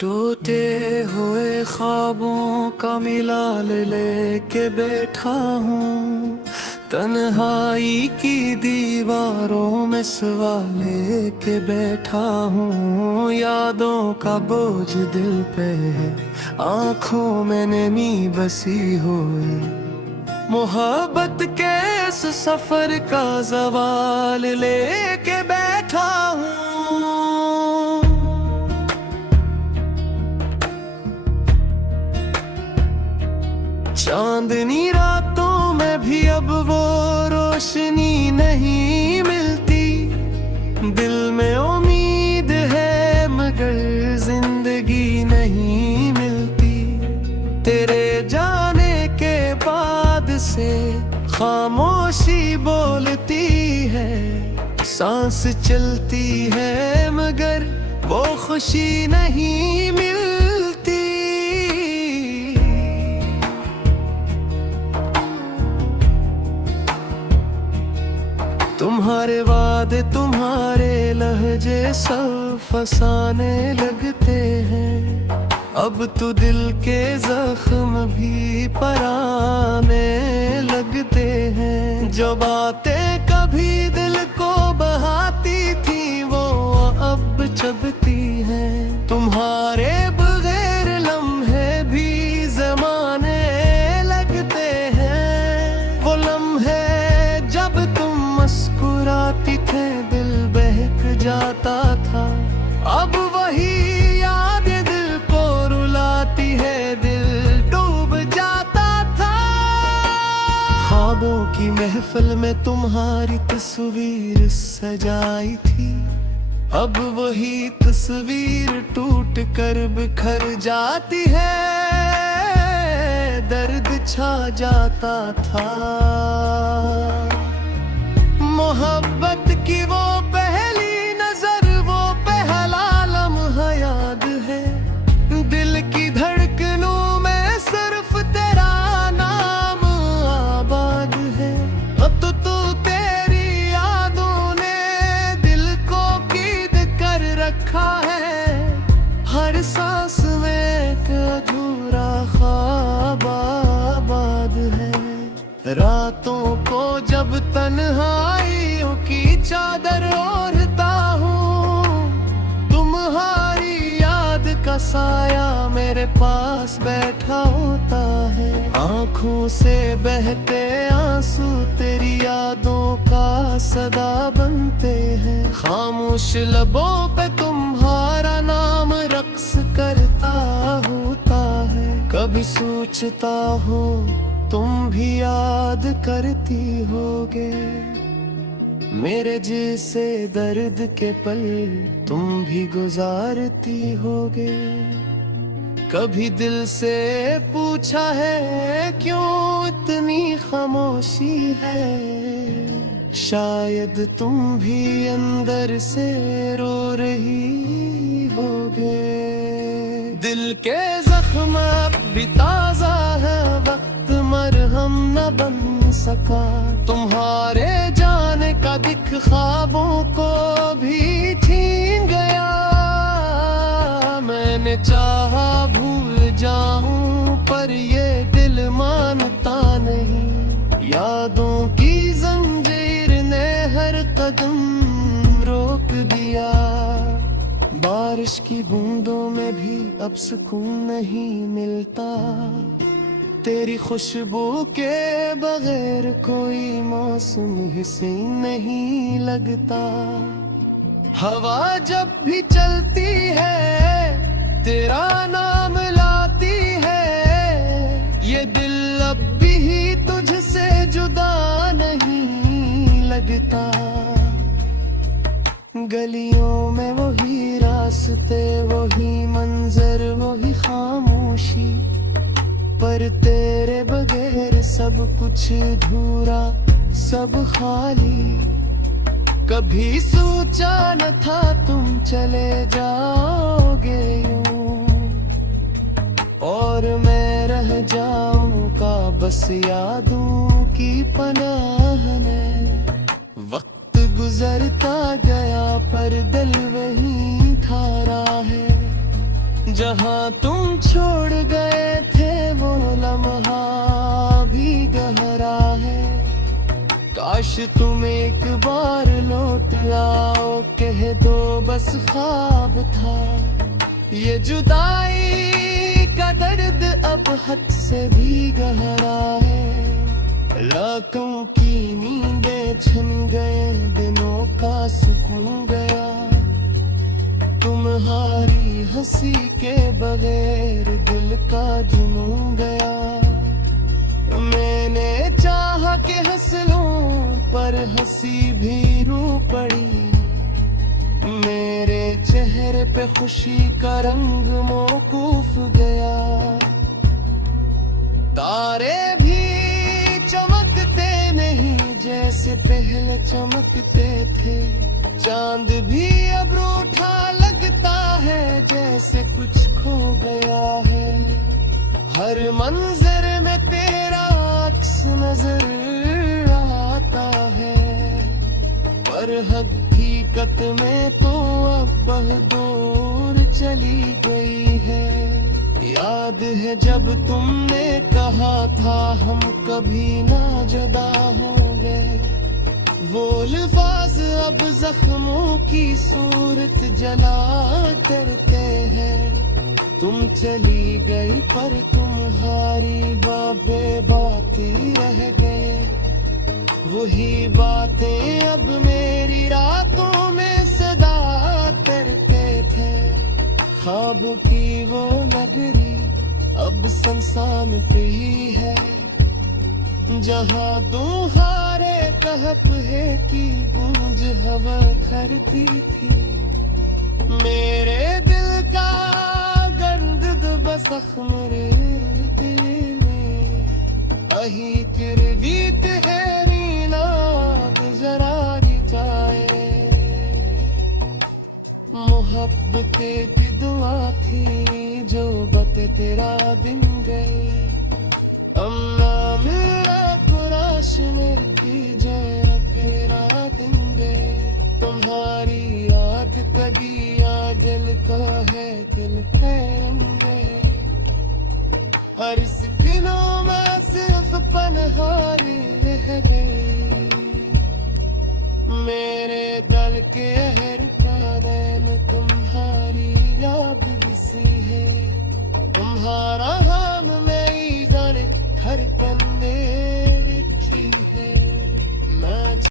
टूटे हुए ख्वाबों का मिलाल लेके बैठा हूँ, तन्हाई की दीवारों में सवाल लेके बैठा हूँ। यादों का बोझ दिल पे है, आँखों में नमी बसी हुई, मोहब्बत के इस सफर का जवाल लेके बैठा हूँ। चांदनी रातों में भी अब वो रोशनी नहीं मिलती, दिल में उम्मीद है मगर जिंदगी नहीं मिलती। तेरे जाने के बाद से खामोशी बोलती है, सांस चलती है मगर वो खुशी नहीं मिलती। तुम्हारे वादे तुम्हारे लहजे सब फसाने लगते हैं, अब तो दिल के जख्म भी पराने लगते हैं। जो बातें कभी दिल को बहाती थी वो अब चबती हैं, तुम्हारे बगैर लम्हे भी ज़माने लगते हैं। वो लम्हे जब तुम मुस्कुराती थे दिल बहक जाता था, अब वही याद दिल को रुलाती है, दिल डूब जाता था। ख्वाबों की महफिल में तुम्हारी तस्वीर सजाई थी, अब वही तस्वीर टूट कर बिखर जाती है, दर्द छा जाता था। मोहब्बत की वो पहली नजर, वो पहला लम्हा याद है, दिल की धड़कनों में सिर्फ तेरा नाम आबाद है। अब तो तेरी यादों ने दिल को कीद कर रखा है, हर सांस में एक अधूरा ख्वाब आबाद है। रातों को जब तन्हाइयों की चादर ओढ़ता हूँ, तुम्हारी याद का साया मेरे पास बैठा होता है। आँखों से बहते आंसू तेरी यादों का सदा बनते हैं, खामोश लबों पे तुम्हारा नाम रक्स करता होता है। कभी सोचता हूँ तुम भी याद करती होगे, मेरे जैसे दर्द के पल तुम भी गुजारती होगे। कभी दिल से पूछा है क्यों इतनी खामोशी है, शायद तुम भी अंदर से रो रही होगे। दिल के जख्म अब भी ताजा है, वक्त मरहम न बन सका, तुम्हारे जाने का दिख ख्वाबों को भी छीन गया। मैंने चाहा भूल जाऊं पर ये दिल मानता नहीं, यादों की जंजीर ने हर कदम रोक दिया। बारिश की बूंदों में भी अब सुकून नहीं मिलता, तेरी खुशबू के बगैर कोई मौसम हसीन नहीं लगता। हवा जब भी चलती है तेरा नाम लाती है, ये दिल अब भी तुझसे जुदा नहीं लगता। गलियों में वही रास्ते, वही मंजर, वही खामोशी, पर तेरे बगैर सब कुछ अधूरा, सब खाली। कभी सोचा न था तुम चले जाओगे यूं, और मैं रह जाऊंगा बस यादों की पनाह में। वक्त गुजरता गया पर दिल वहीं था राह है, जहाँ तुम छोड़ गए थे वो लम्हा भी गहरा है। काश तुम एक बार लौट आओ, कह दो बस ख्वाब था। ये जुदाई का दर्द अब हद से भी गहरा है। रातों की नींदें छिन गए, दिनों का सुकून गया। तुम्हारी हंसी के बगैर दिल का जुनून गया। मैंने चाहा कि हंस लूं पर हंसी भी रू पड़ी। मेरे चेहरे पे खुशी का रंग मौकूफ गया। तारे भी चमकते नहीं जैसे पहले चमकते थे। चांद भी अब रूठा लगता है जैसे कुछ खो गया है। हर मंजर में तेरा अक्स नजर आता है, पर हकीकत में तो अब बहुत दूर चली गई है। याद है जब तुमने कहा था हम कभी ना जुदा होंगे। वो अल्फाज अब जख्मों की सूरत जला करते हैं। तुम चली गई पर तुम्हारी बाबे बातें रह गए। वही बातें अब मेरी रातों में सदा करते थे। ख्वाब की वो नगरी अब संसान पे ही है, जहाँ तुम्हारे कहप है की गूंज हवा करती थी। मेरे दिल का गर्द बसख मेरे दिल में अही तेरे गीत है नीला जरा जाए। मोहब्बतें की दुआ थी जो बते तेरा दिन गए। अम्मा मेरा कुराश में की जाए तेरा दिन गए। तुम्हारी याद कभी आ जलता है दिल के रंगे। हर दिनों में सिर्फ पनहारी रह गई। मेरे दल के